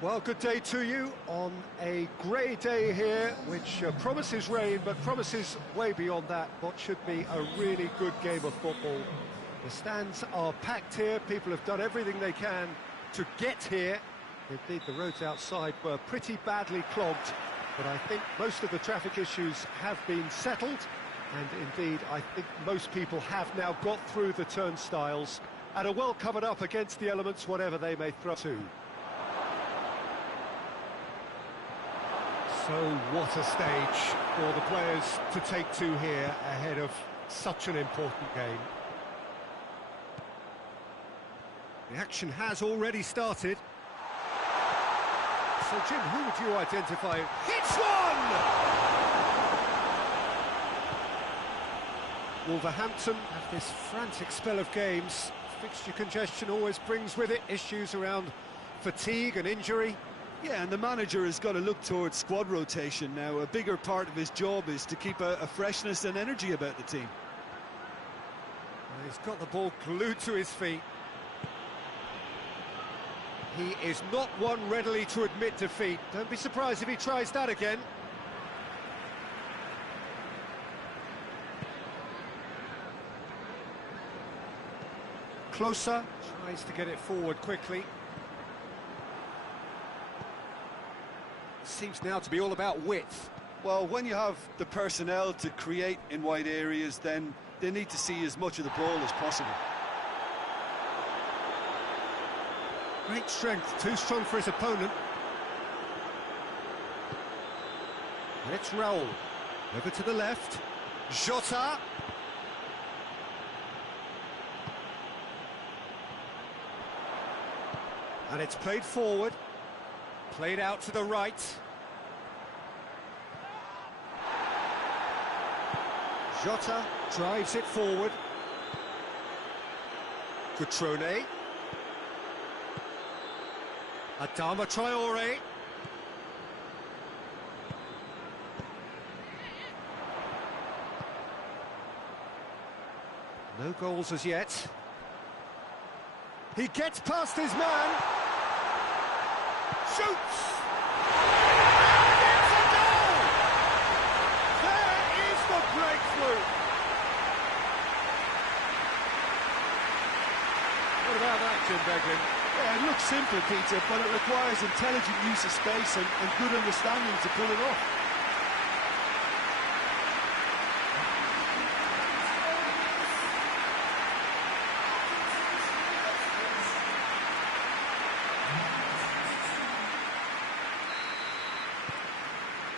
Well, good day to you on a grey day here, which promises rain, but promises way beyond that what should be a really good game of football. The stands are packed here, people have done everything they can to get here. Indeed, the roads outside were pretty badly clogged, but I think most of the traffic issues have been settled, and indeed, I think most people have now got through the turnstiles and are well covered up against the elements, whatever they may throw to. So what a stage for the players to take to here ahead of such an important game. The action has already started. So Jim, who would you identify? Hits one! Wolverhampton have this frantic spell of games. Fixture congestion always brings with it issues around fatigue and injury. Yeah, and the manager has got to look towards squad rotation now. A bigger part of his job is to keep a freshness and energy about the team. Well, he's got the ball glued to his feet. He is not one readily to admit defeat. Don't be surprised if he tries that again. Closer, tries to get it forward quickly. Seems now to be all about width. Well, when you have the personnel to create in wide areas, then they need to see as much of the ball as possible. Great strength, too strong for his opponent. And it's Raul. Over to the left. Jota. And it's played forward. Played out to the right. Jota drives it forward. Cutrone. Adama Traore. No goals as yet. He gets past his man. Shoots! And it's a goal! There is the breakthrough! What about that, Jim Beglin? Yeah, it looks simple, Peter, but it requires intelligent use of space and good understanding to pull it off.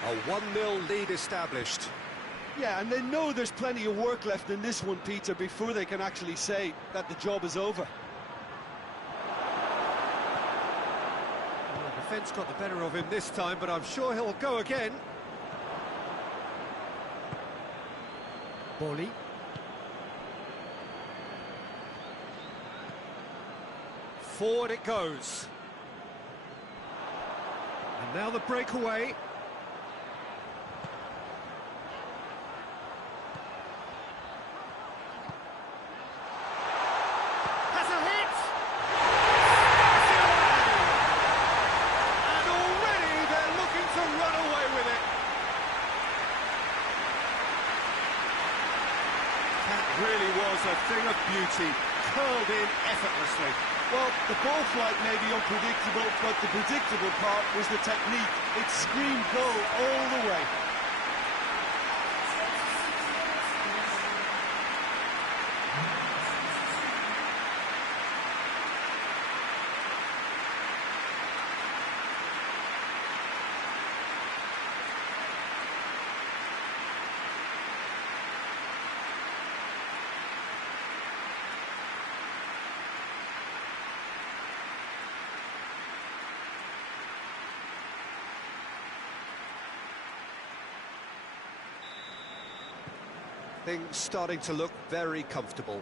A 1-0 lead established. Yeah, and they know there's plenty of work left in this one, Peter, before they can actually say that the job is over. Well, the defence got the better of him this time, but I'm sure he'll go again. Boli. Forward it goes. And now the breakaway. Really was a thing of beauty, curled in effortlessly. Well, the ball flight may be unpredictable, but the predictable part was the technique. It screamed goal all the way. Things starting to look very comfortable.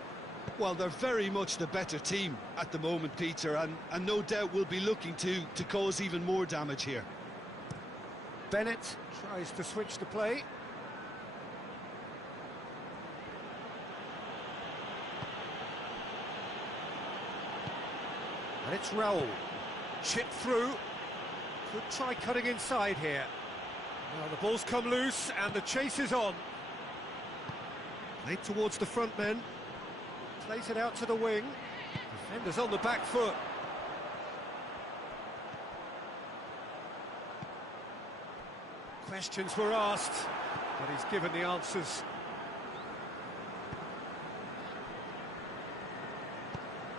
Well, they're very much the better team at the moment, Peter, and no doubt will be looking to cause even more damage here. Bennett tries to switch the play. And it's Raul. Chip through. Could try cutting inside here. Now the ball's come loose and the chase is on. Played towards the front men. Plays it out to the wing. Defenders on the back foot. Questions were asked, but he's given the answers.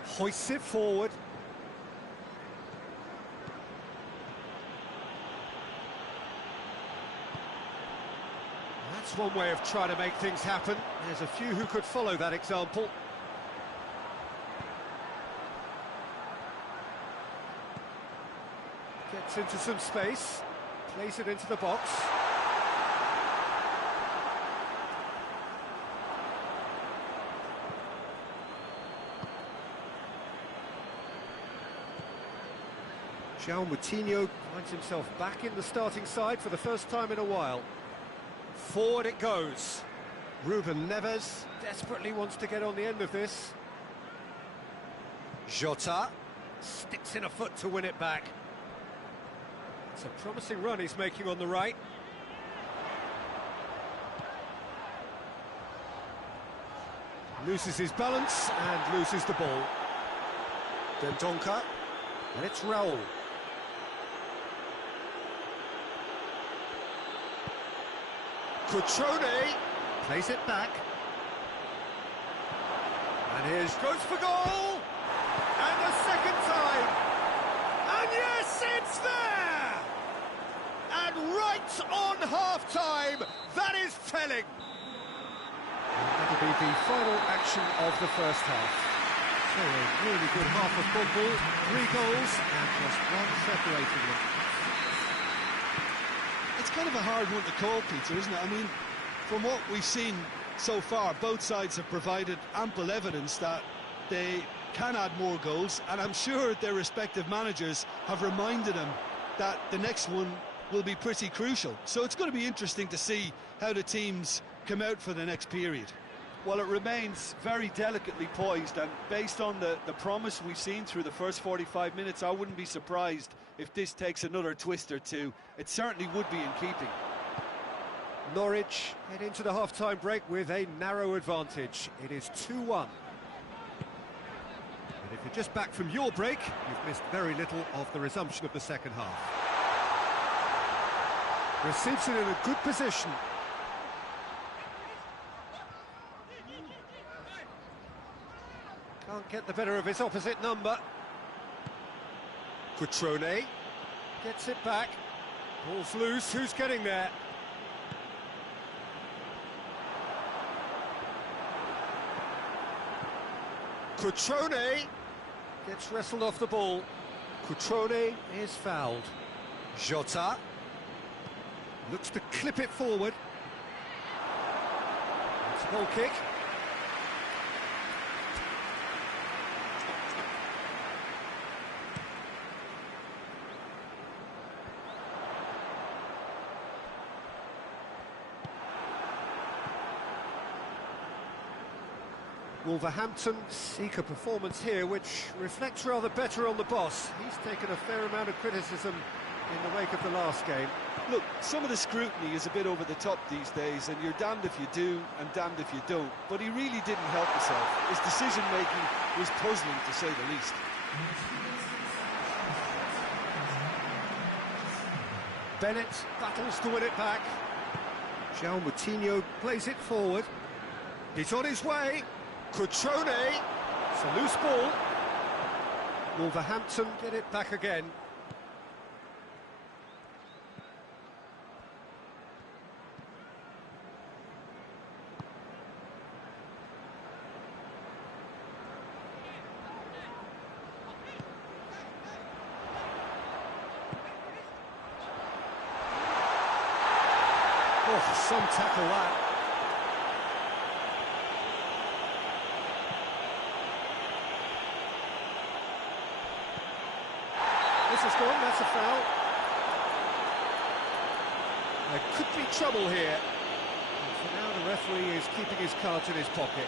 Hoists it forward. That's one way of trying to make things happen. There's a few who could follow that example. Gets into some space, plays it into the box. João Moutinho finds himself back in the starting side for the first time in a while. Forward it goes. Ruben Neves desperately wants to get on the end of this. Jota sticks in a foot to win it back. It's a promising run he's making on the right. Loses his balance and loses the ball. Dendoncker, and it's Raul. Cutrone plays it back. And here's goes for goal! And the second time! And yes, it's there! And right on half-time, that is telling! And that'll be the final action of the first half. So a really good half of football, 3 goals and just one separating them. It's kind of a hard one to call, Peter, isn't it? I mean, from what we've seen so far, both sides have provided ample evidence that they can add more goals, and I'm sure their respective managers have reminded them that the next one will be pretty crucial. So it's going to be interesting to see how the teams come out for the next period. Well, it remains very delicately poised, and based on the promise we've seen through the first 45 minutes, I wouldn't be surprised if this takes another twist or two. It certainly would be in keeping. Norwich head into the half-time break with a narrow advantage. It is 2-1. And if you're just back from your break, you've missed very little of the resumption of the second half. Receives it in a good position. Can't get the better of his opposite number. Cutrone gets it back. Ball's loose, who's getting there? Cutrone gets wrestled off the ball. Cutrone is fouled. Jota looks to clip it forward. It's a goal kick. Wolverhampton seek a performance here which reflects rather better on the boss. He's taken a fair amount of criticism in the wake of the last game. Look, some of the scrutiny is a bit over the top these days, and you're damned if you do and damned if you don't. But he really didn't help himself. His decision-making was puzzling, to say the least. Bennett battles to win it back. João Moutinho plays it forward. He's on his way. Cutrone, it's a loose ball. Wolverhampton get it back again. Oh, some tackle that. This is gone, that's a foul. There could be trouble here. And for now, the referee is keeping his cards in his pocket.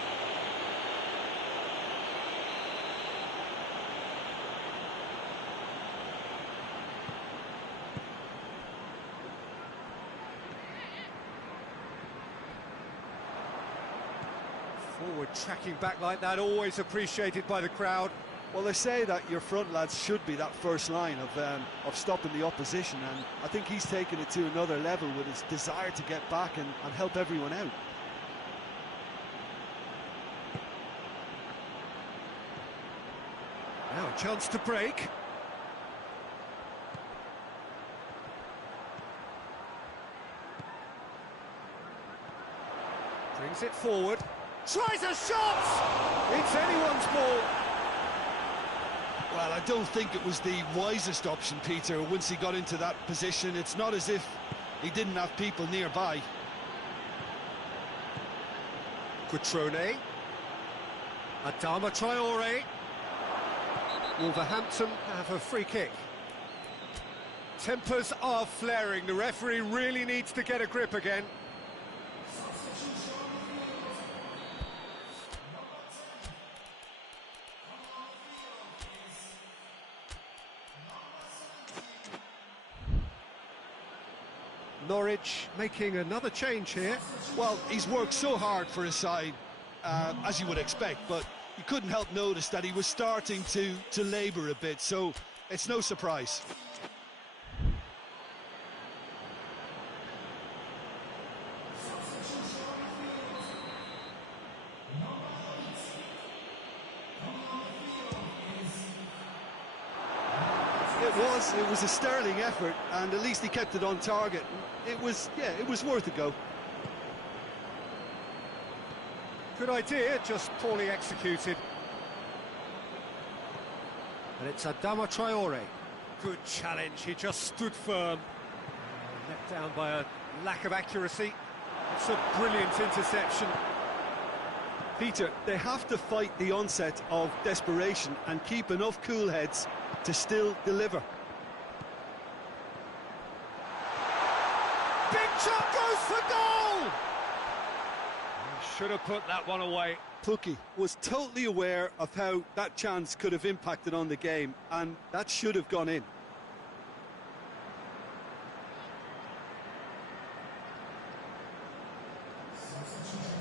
Forward tracking back like that, always appreciated by the crowd. Well, they say that your front lads should be that first line of stopping the opposition, and I think he's taken it to another level with his desire to get back and help everyone out. Now a chance to break. Brings it forward. Tries a shot! It's anyone's ball. Well, I don't think it was the wisest option, Peter, once he got into that position. It's not as if he didn't have people nearby. Cutrone. Adama Traore. Wolverhampton have a free kick. Tempers are flaring. The referee really needs to get a grip again. Norwich making another change here. Well, he's worked so hard for his side, as you would expect, but you couldn't help notice that he was starting to labour a bit, so it's no surprise. It was a sterling effort, and at least he kept it on target. It was worth a go. Good idea, just poorly executed. And it's Adama Traore. Good challenge, he just stood firm. Let down by a lack of accuracy. It's a brilliant interception. Peter, they have to fight the onset of desperation and keep enough cool heads to still deliver. Big shot goes for goal! He should have put that one away. Pukki was totally aware of how that chance could have impacted on the game, and that should have gone in.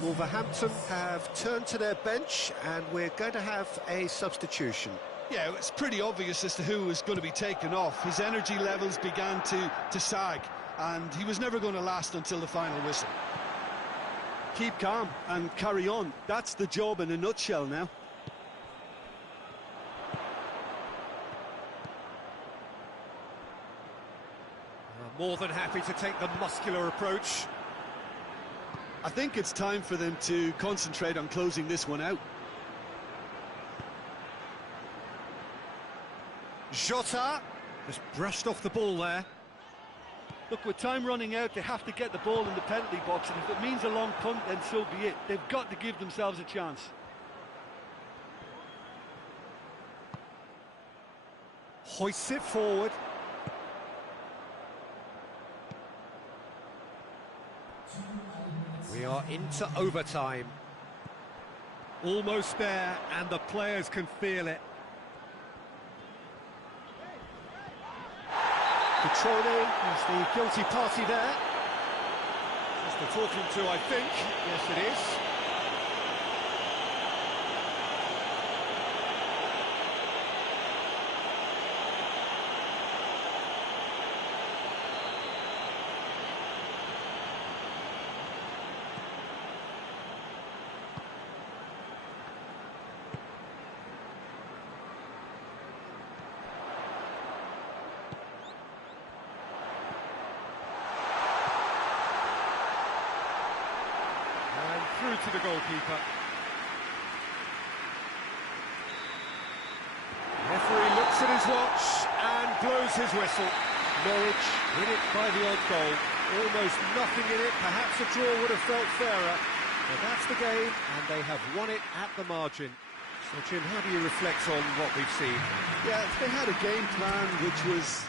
Wolverhampton have turned to their bench, and we're going to have a substitution. Yeah, it's pretty obvious as to who was going to be taken off. His energy levels began to sag, and he was never going to last until the final whistle. Keep calm and carry on. That's the job in a nutshell now. More than happy to take the muscular approach. I think it's time for them to concentrate on closing this one out. Jota just brushed off the ball there. Look, with time running out, they have to get the ball in the penalty box, and if it means a long punt, then so be it. They've got to give themselves a chance. Hoists it forward. We are into overtime. Almost there, and the players can feel it. Cutrone is the guilty party there. Just the talking to, I think. Yes, it is. Through to the goalkeeper. Referee looks at his watch and blows his whistle. Norwich win it by the odd goal. Almost nothing in it. Perhaps a draw would have felt fairer. But that's the game, and they have won it at the margin. So, Jim, how do you reflect on what we've seen? Yeah, they had a game plan which was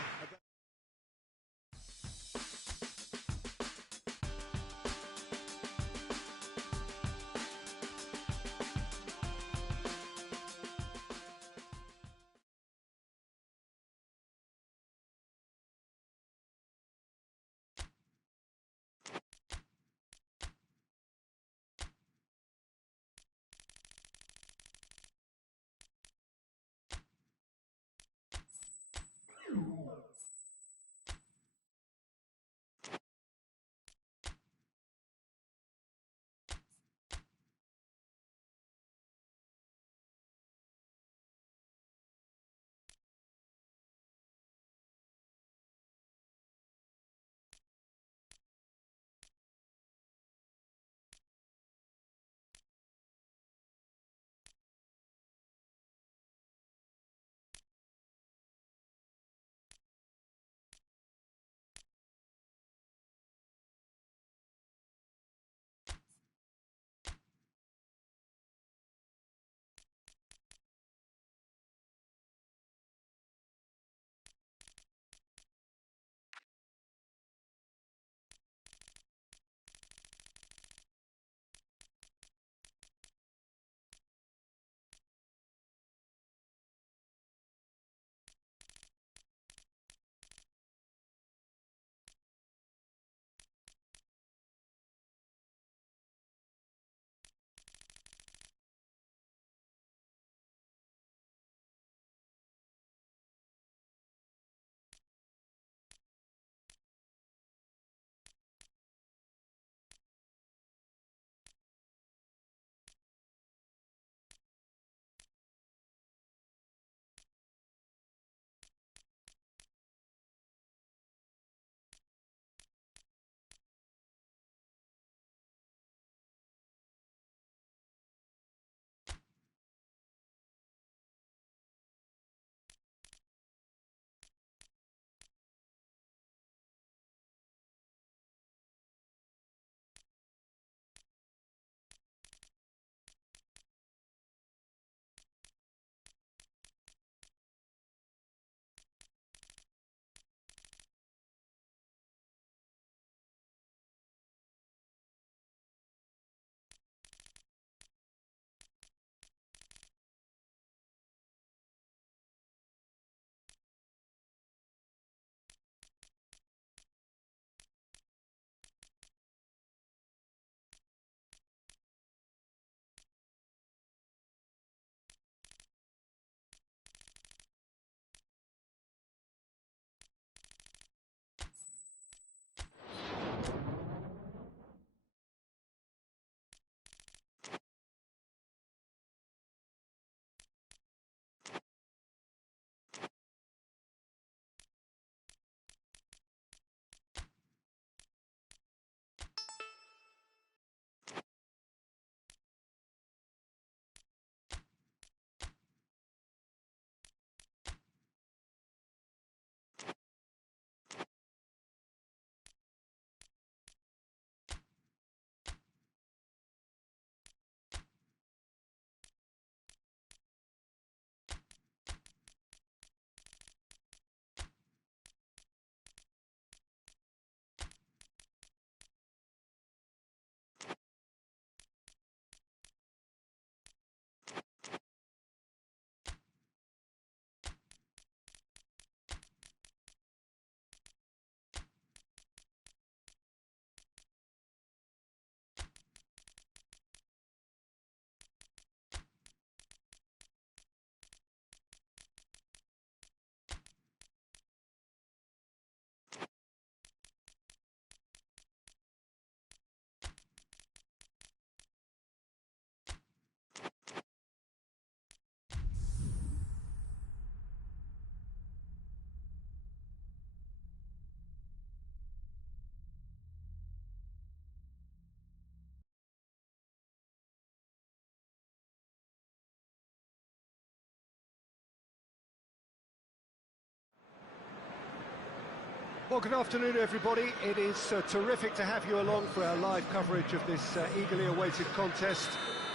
Well, good afternoon, everybody. It is terrific to have you along for our live coverage of this eagerly awaited contest.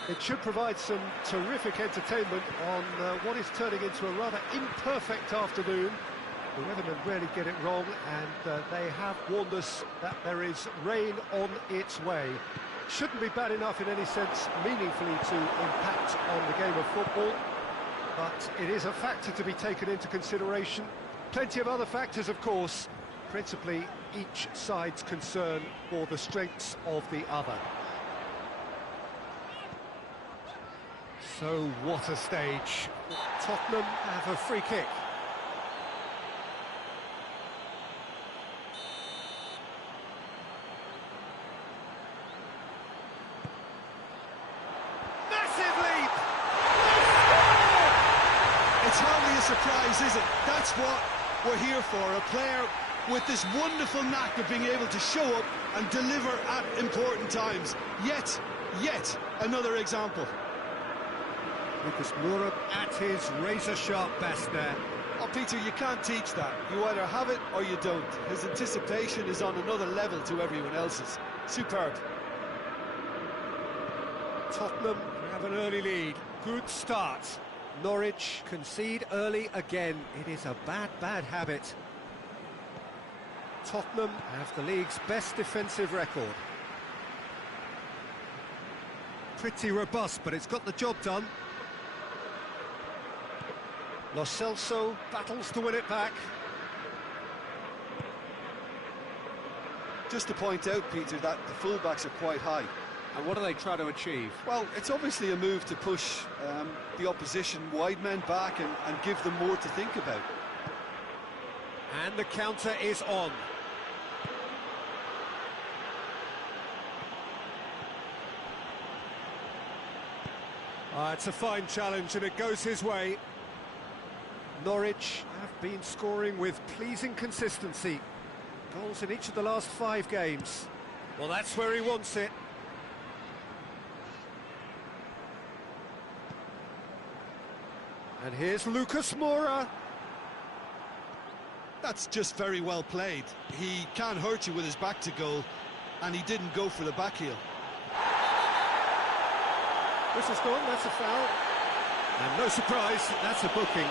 It should provide some terrific entertainment on what is turning into a rather imperfect afternoon. The weathermen rarely get it wrong, and they have warned us that there is rain on its way. Shouldn't be bad enough in any sense meaningfully to impact on the game of football, but it is a factor to be taken into consideration. Plenty of other factors, of course, principally each side's concern for the strengths of the other. So what a stage. Tottenham have a free kick. Massive leap! It's hardly a surprise, is it? That's what we're here for, a player with this wonderful knack of being able to show up and deliver at important times. Yet another example. Lucas Moura at his razor-sharp best there. Oh, Peter, you can't teach that. You either have it or you don't. His anticipation is on another level to everyone else's. Superb. Tottenham have an early lead. Good start. Norwich concede early again. It is a bad habit. Tottenham have the league's best defensive record. Pretty robust, but it's got the job done. Lo Celso battles to win it back. Just to point out, Peter, that the fullbacks are quite high. And what do they try to achieve? Well, it's obviously a move to push the opposition wide men back and give them more to think about. And the counter is on. It's a fine challenge and it goes his way. Norwich have been scoring with pleasing consistency. Goals in each of the last 5 games. Well, that's where he wants it. And here's Lucas Moura. That's just very well played. He can't hurt you with his back to goal, and he didn't go for the back heel. This is gone, that's a foul. And no surprise, that's a booking.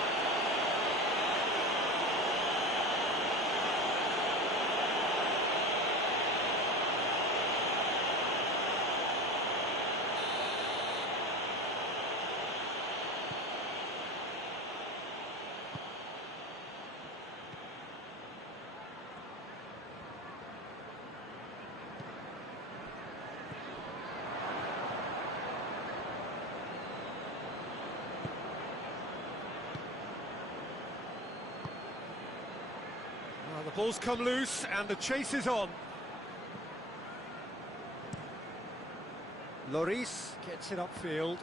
The ball's come loose and the chase is on. Lloris gets it upfield.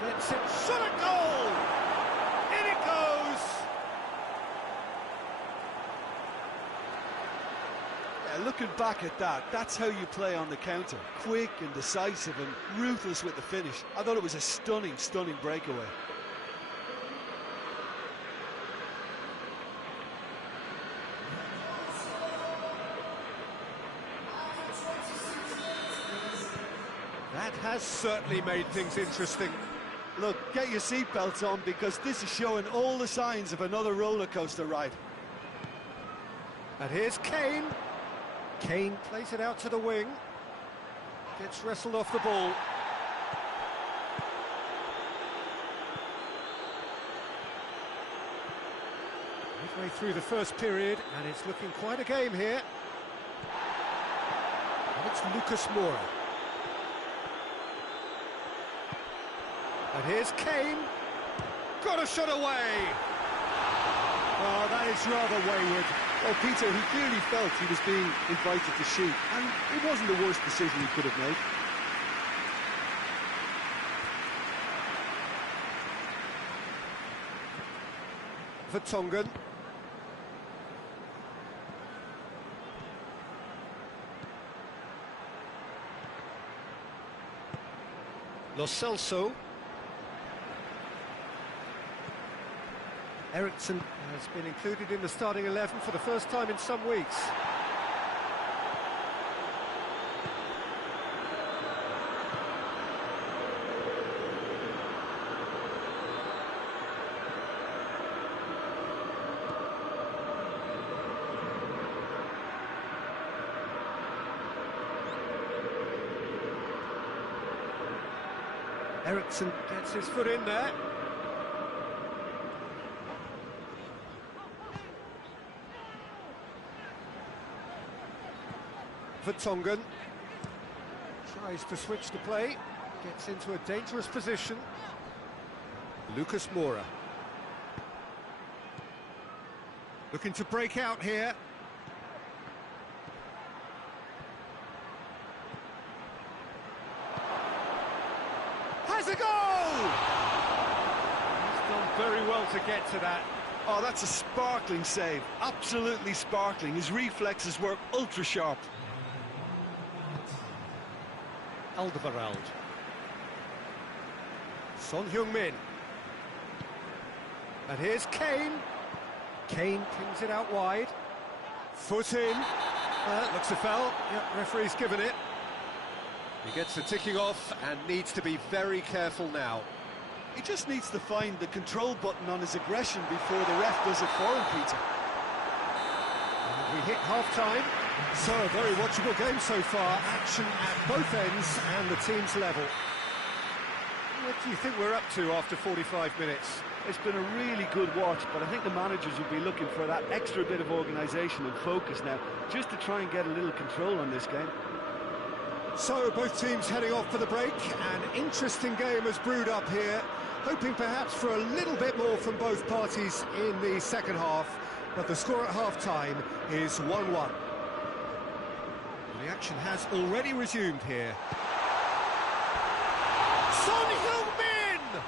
Gets it, shot a goal! In it goes! Yeah, looking back at that, that's how you play on the counter. Quick and decisive and ruthless with the finish. I thought it was a stunning breakaway. That has certainly made things interesting. Look, get your seatbelts on because this is showing all the signs of another roller coaster ride. And here's Kane. Kane plays it out to the wing. Gets wrestled off the ball. Midway through the first period, and it's looking quite a game here. And it's Lucas Moura. And here's Kane. Got a shot away. Oh, that is rather wayward. Well, Peter, he clearly felt he was being invited to shoot, and it wasn't the worst decision he could have made. Vertonghen. Lo Celso. Eriksson has been included in the starting 11 for the first time in some weeks. Eriksson gets his foot in there. Vertonghen tries to switch the play, gets into a dangerous position. Lucas Moura looking to break out here. Has a goal! He's done very well to get to that. Oh, that's a sparkling save. Absolutely sparkling. His reflexes were ultra sharp. Alderweireld. Son Heung-min. And here's Kane. Kane pings it out wide. Foot in. Looks a foul. Yep, referee's given it. He gets the ticking off and needs to be very careful now. He just needs to find the control button on his aggression before the ref does it for him, Peter. And we hit half-time. So, a very watchable game so far. Action at both ends and the team's level. What do you think we're up to after 45 minutes? It's been a really good watch, but I think the managers will be looking for that extra bit of organisation and focus now, just to try and get a little control on this game. So, both teams heading off for the break. An interesting game has brewed up here, hoping perhaps for a little bit more from both parties in the second half, but the score at half-time is 1-1. The action has already resumed here. Son Heung-min!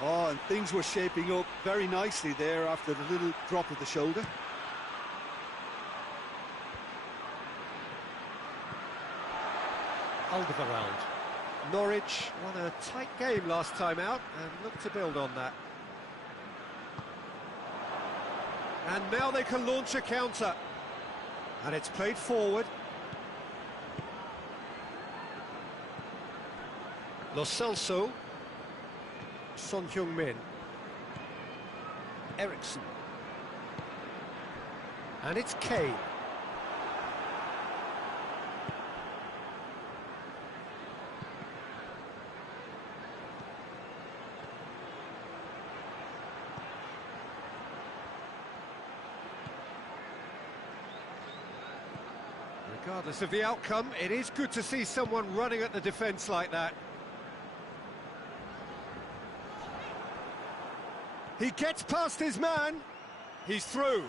Oh, and things were shaping up very nicely there after the little drop of the shoulder. Alderweireld. Norwich won a tight game last time out and look to build on that. And now they can launch a counter. And it's played forward. Lo Celso. Son Heung-min. Eriksson. And it's Kane. Regardless of the outcome, it is good to see someone running at the defence like that. He gets past his man. He's through.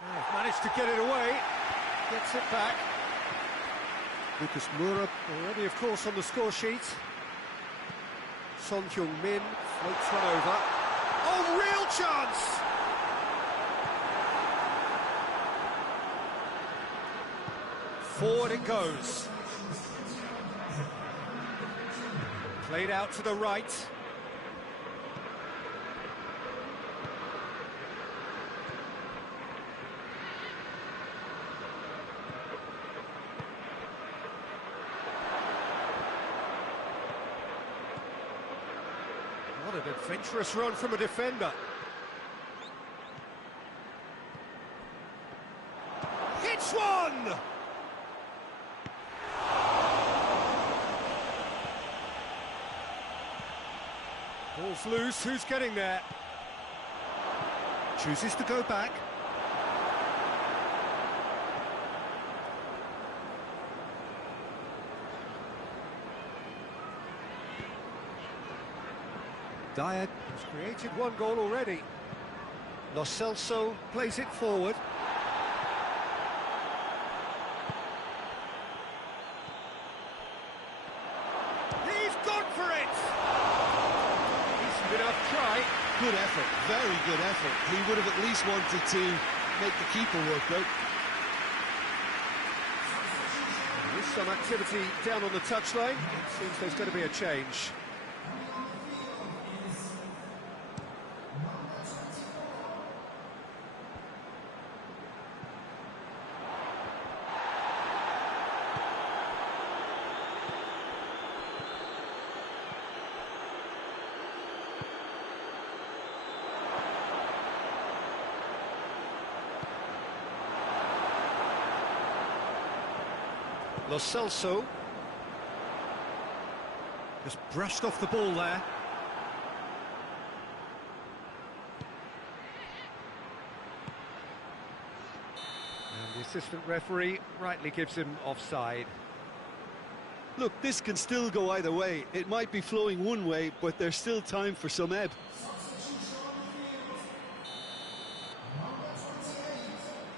They've managed to get it away. Gets it back. Lucas Moura already, of course, on the score sheet. Son Heung-min floats one over. Oh, real chance! Forward it goes. Played out to the right. What an adventurous run from a defender. Hits one! Ball's loose, who's getting there? Chooses to go back. Dyer has created one goal already. Lo Celso plays it forward. He's gone for it! Good effort, very good effort. He would have at least wanted to make the keeper work, though. There's some activity down on the touchline. It seems there's going to be a change. Lo Celso just brushed off the ball there. And the assistant referee rightly gives him offside. Look, this can still go either way. It might be flowing one way, but there's still time for some ebb.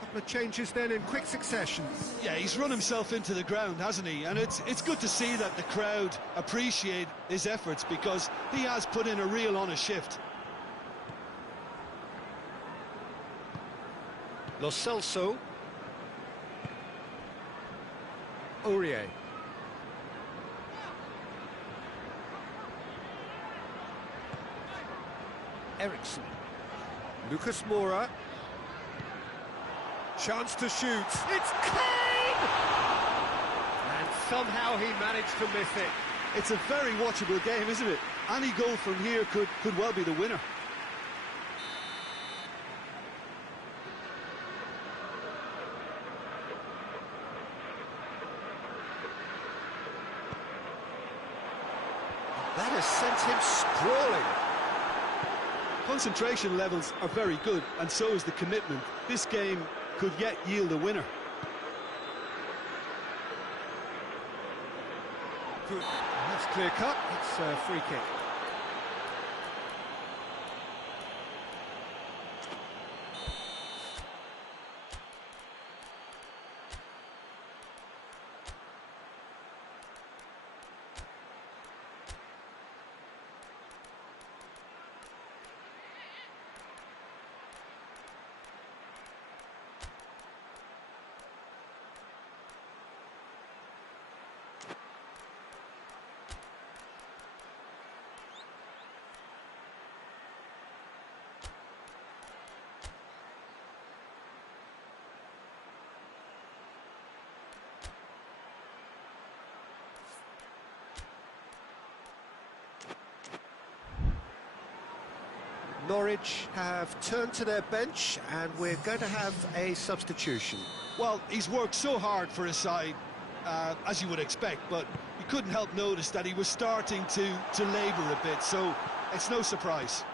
Couple of changes then in quick succession. Yeah, he's run himself into the ground, hasn't he? And it's good to see that the crowd appreciate his efforts, because he has put in a real honest shift. Lo Celso. Aurier. Eriksson. Lucas Moura. Chance to shoot. It's Kane! And somehow he managed to miss it. It's a very watchable game, isn't it? Any goal from here could well be the winner. That has sent him sprawling. Concentration levels are very good, and so is the commitment. This game could yet yield a winner. Good. That's clear cut. It's a free kick. Norwich have turned to their bench, and we're going to have a substitution. Well, he's worked so hard for his side, as you would expect, but you couldn't help notice that he was starting to labour a bit, so it's no surprise.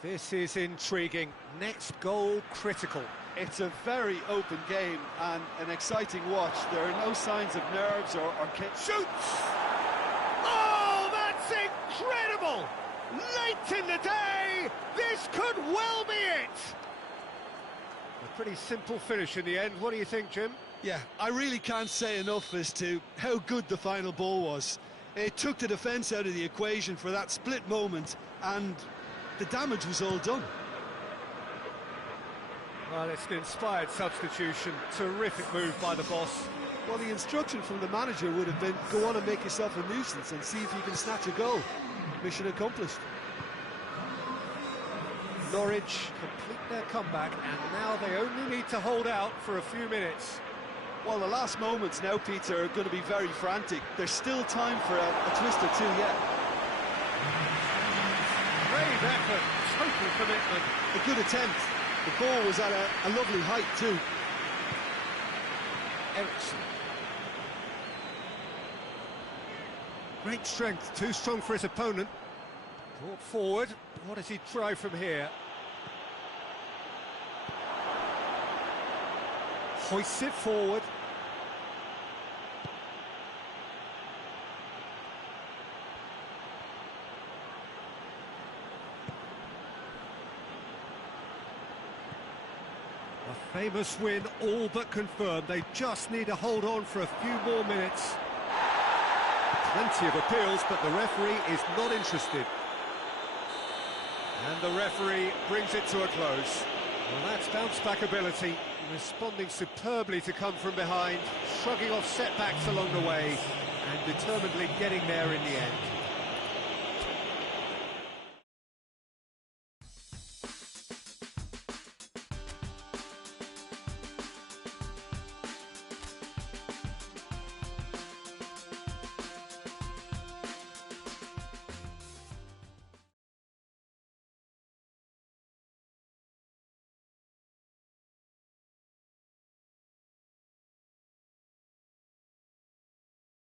This is intriguing. Next goal critical. It's a very open game and an exciting watch. There are no signs of nerves or Shoots! Oh, that's incredible! Late in the day, this could well be it! A pretty simple finish in the end. What do you think, Jim? Yeah, I really can't say enough as to how good the final ball was. It took the defence out of the equation for that split moment, and the damage was all done. Well, it's an inspired substitution. Terrific move by the boss. Well, the instruction from the manager would have been, go on and make yourself a nuisance and see if you can snatch a goal. Mission accomplished. Norwich complete their comeback, and now they only need to hold out for a few minutes. Well, the last moments now, Peter, are going to be very frantic. There's still time for a twist or two yet. Brave effort, total commitment. A good attempt. The ball was at a lovely height too. Eriksson. Great strength, too strong for his opponent. Brought forward. What does he try from here? Hoists it forward. A famous win, all but confirmed. They just need to hold on for a few more minutes. Plenty of appeals, but the referee is not interested. And the referee brings it to a close. Well, that's bounce-back ability, responding superbly to come from behind, shrugging off setbacks along the way, and determinedly getting there in the end.